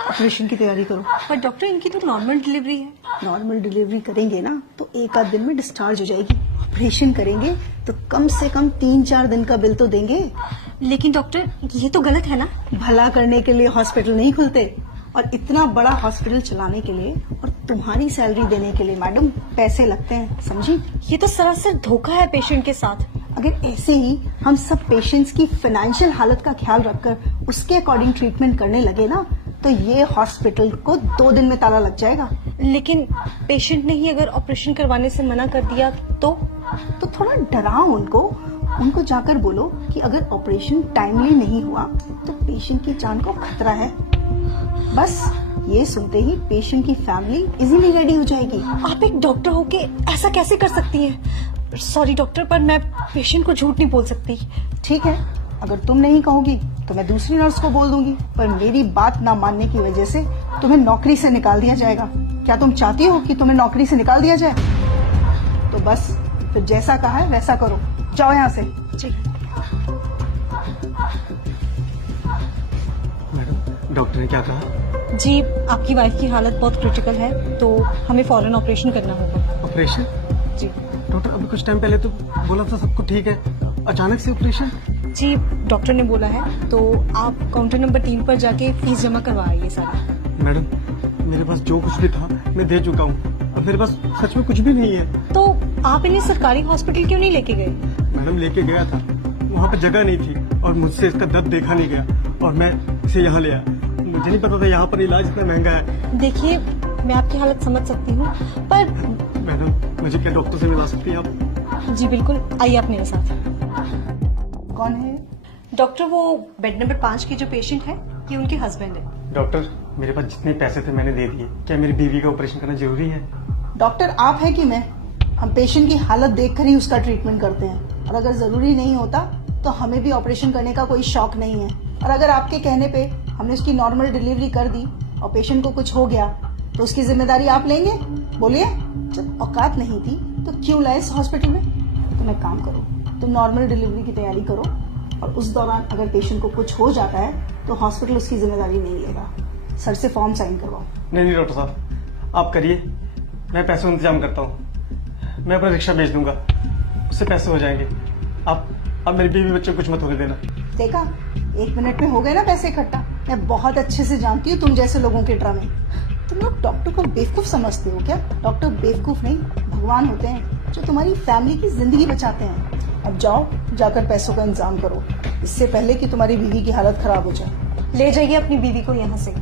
Operation की तैयारी करो। पर डॉक्टर इनकी तो नॉर्मल डिलीवरी है। नॉर्मल डिलीवरी करेंगे ना तो एक आध दिन में डिस्चार्ज हो जाएगी। ऑपरेशन करेंगे तो कम से कम 3-4 दिन का बिल तो देंगे। लेकिन डॉक्टर ये तो गलत है ना। भला करने के लिए हॉस्पिटल नहीं खुलते, और इतना बड़ा हॉस्पिटल चलाने के लिए और तुम्हारी सैलरी देने के लिए मैडम पैसे लगते हैं, समझी? ये तो सरासर धोखा है पेशेंट के साथ। अगर ऐसे ही हम सब पेशेंट्स की फाइनेंशियल हालत का ख्याल रखकर उसके अकॉर्डिंग ट्रीटमेंट करने लगे ना तो ये हॉस्पिटल को 2 दिन में ताला लग जाएगा। लेकिन पेशेंट ने ही अगर ऑपरेशन करवाने से मना कर दिया तो थोड़ा डराओ उनको जाकर बोलो कि अगर ऑपरेशन टाइमली नहीं हुआ तो पेशेंट की जान को खतरा है। बस ये सुनते ही पेशेंट की फैमिली इजीली रेडी हो जाएगी। आप एक डॉक्टर होके ऐसा कैसे कर सकती हैं? सॉरी डॉक्टर, पर मैं पेशेंट को झूठ नहीं बोल सकती। ठीक है, अगर तुम नहीं कहोगी तो मैं दूसरी नर्स को बोल दूंगी, पर मेरी बात ना मानने की वजह से तुम्हें नौकरी से निकाल दिया जाएगा। क्या तुम चाहती हो कि तुम्हें नौकरी से निकाल दिया जाए? तो बस फिर जैसा कहा है वैसा करो, जाओ यहाँ से। जी मैडम, डॉक्टर ने क्या कहा? जी, आपकी वाइफ की हालत बहुत क्रिटिकल है तो हमें फौरन ऑपरेशन करना होगा। ऑपरेशन? जी डॉक्टर, अभी कुछ टाइम पहले तो बोला था सबको ठीक है, अचानक से ऑपरेशन? जी, डॉक्टर ने बोला है तो आप काउंटर नंबर 3 पर जाके फीस जमा करवा आइए सारा। मैडम, मेरे पास जो कुछ भी था मैं दे चुका हूँ, अब मेरे पास सच में कुछ भी नहीं है। तो आप इन्हें सरकारी हॉस्पिटल क्यों नहीं लेके गए? मैडम, लेके गया था, वहाँ पे जगह नहीं थी और मुझसे इसका दर्द देखा नहीं गया और मैं इसे यहाँ ले आया। मुझे नहीं पता था यहाँ पर इलाज इतना महंगा है। देखिए, मैं आपकी हालत समझ सकती हूँ, पर मैडम, मुझे क्या डॉक्टर से मिला सकती हैं आप? जी बिल्कुल, आइए आप मेरे साथ। कौन है? डॉक्टर, वो बेड नंबर 5 की जो पेशेंट है ये उनके हस्बैंड है। डॉक्टर, मेरे पास जितने पैसे थे मैंने दे दिए, क्या मेरी बीवी का ऑपरेशन करना जरूरी है? डॉक्टर आप है कि मैं? हम पेशेंट की हालत देखकर ही उसका ट्रीटमेंट करते हैं, और अगर जरूरी नहीं होता तो हमें भी ऑपरेशन करने का कोई शौक नहीं है। और अगर आपके कहने पे हमने उसकी नॉर्मल डिलीवरी कर दी और पेशेंट को कुछ हो गया तो उसकी जिम्मेदारी आप लेंगे? बोलिए, जब औकात नहीं थी तो क्यों लाए इस हॉस्पिटल में? तुम एक काम करो, तुम नॉर्मल डिलीवरी की तैयारी करो, और उस दौरान अगर पेशेंट को कुछ हो जाता है तो हॉस्पिटल उसकी जिम्मेदारी नहीं लेगा। सर से फॉर्म साइन करवाओ। नहीं डॉक्टर साहब, आप करिए, मैं पैसों का इंतजाम करता हूँ। मैं अपना रिक्शा भेज दूंगा, उससे पैसे हो जाएंगे। आप मेरी बीवी बच्चे को कुछ मत होने देना। देखा, 1 मिनट में हो गए ना पैसे इकट्ठा। मैं बहुत अच्छे से जानती हूँ तुम जैसे लोगों के ड्रामे। तुम लोग डॉक्टर को बेवकूफ समझते हो क्या? डॉक्टर बेवकूफ नहीं, भगवान होते हैं जो तुम्हारी फैमिली की जिंदगी बचाते हैं। अब जाओ, जाकर पैसों का इंतजाम करो, इससे पहले कि तुम्हारी बीवी की हालत खराब हो जाए। ले जाइए अपनी बीवी को यहाँ से।